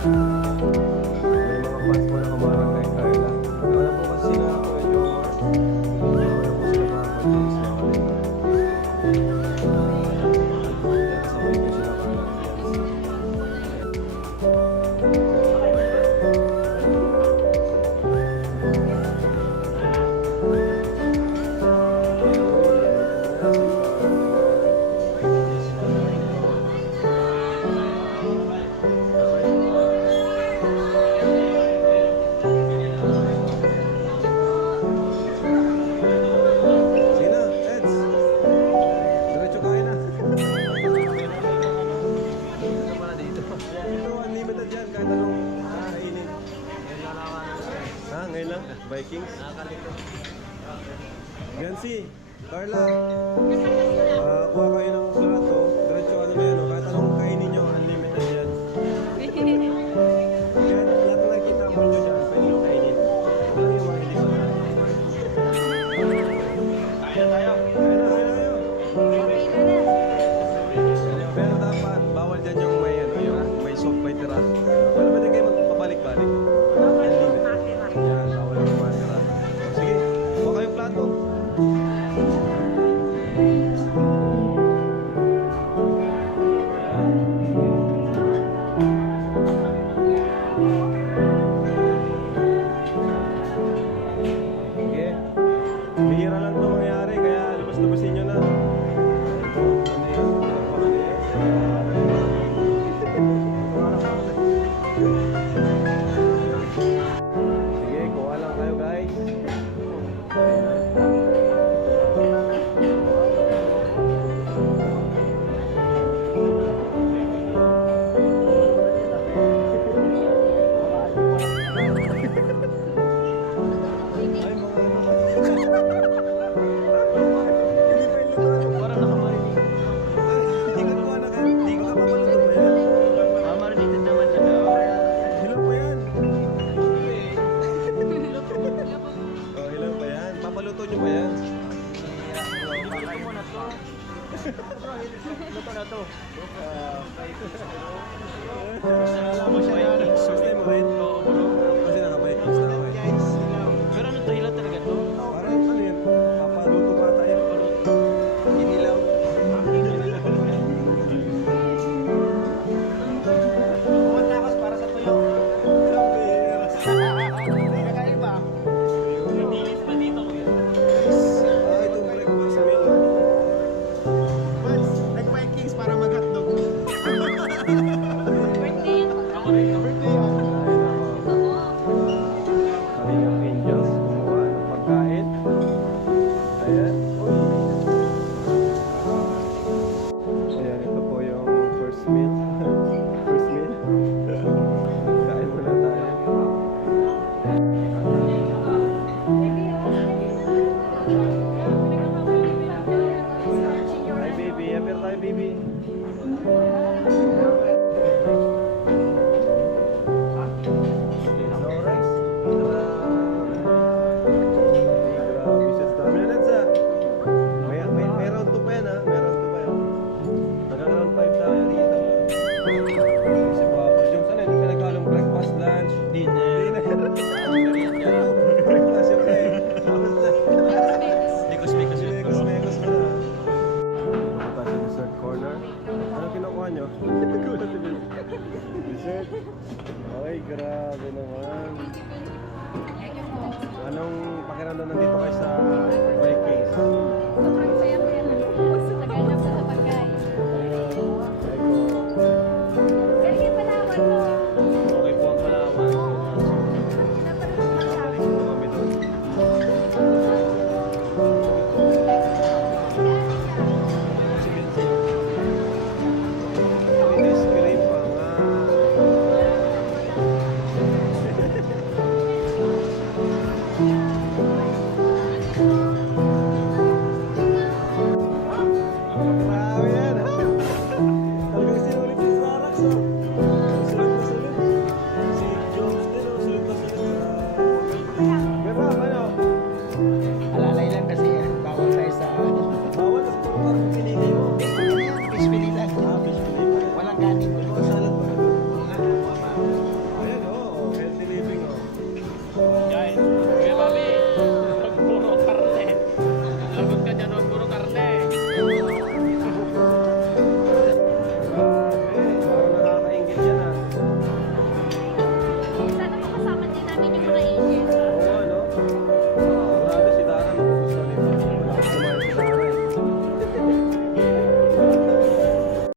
fans po na kumarang kay Carla. Wala po kasi sila ako yung Jomar. Wala po sila makapag-iis na ako rin. Sabay po sila kagad. Vikings? Yancy, Carla, kuha kayo ng plato. Diretso ano na yan, kahit anong kainin nyo, unlimited yan. Kaya lahat na nakita mo nyo dyan, pwede nyo kainin. Wala yung mga hindi pa tayo. Kaya tayo. Pero dapat, bawal dyan yung may, ano, yung may soft may tira. Wala ba din kayo magpapalik-balik? Yan, bawal yung matira. Sige, huwag kayong plato. Sige, bihira lang ito mangyari, kaya lubos-lubosin nyo na. Ano yun? Sige, kuha lang kayo guys. Ay, mga hindi pa iluto. Parang nakamarinig. Hindi ka kuha na kayo. Hindi ko ka papaluto ba yan? Marinated naman siya daw. Hilaw pa yan. Oh, hilaw pa yan. Papaluto nyo ba yan? Luto mo na to. Luto na to. Gusto mo rin? Oo, bro. Kasi naka-Vikings na ako eh. Pero ano to, hilat talaga to? Parang ano yun? Papaluto pa tayo. Inilaw. Pumantakas para sa tuyo. Kakaiba. Dilis pa dito, kuya. Ah, itong breakfast meal. Nag-Vikings para mag-hotdog. Ako rin. Kalingap Angels, kumuha ng pagkain. Ayan. Ayan, ito po yung first meal. First meal. Kain muna tayo. Hi baby, apir tayo baby. No rice? Grabe siya sa dami. Nansa, may round 2 pa yan ha. May round 2 pa yan. Hanggang round 5 tayo rito. Si Papa Jung, sana hindi ka nagkalong breakfast, lunch, Dinner. breakfast yun eh. Tapos na. Likos-likos yun. Mekos mo na. Punta sa dessert corner. Ano kinukuha nyo? Gulat din. Dessert? Ay, grabe naman. Anong pakiramdam nandito kayo sa Vikings?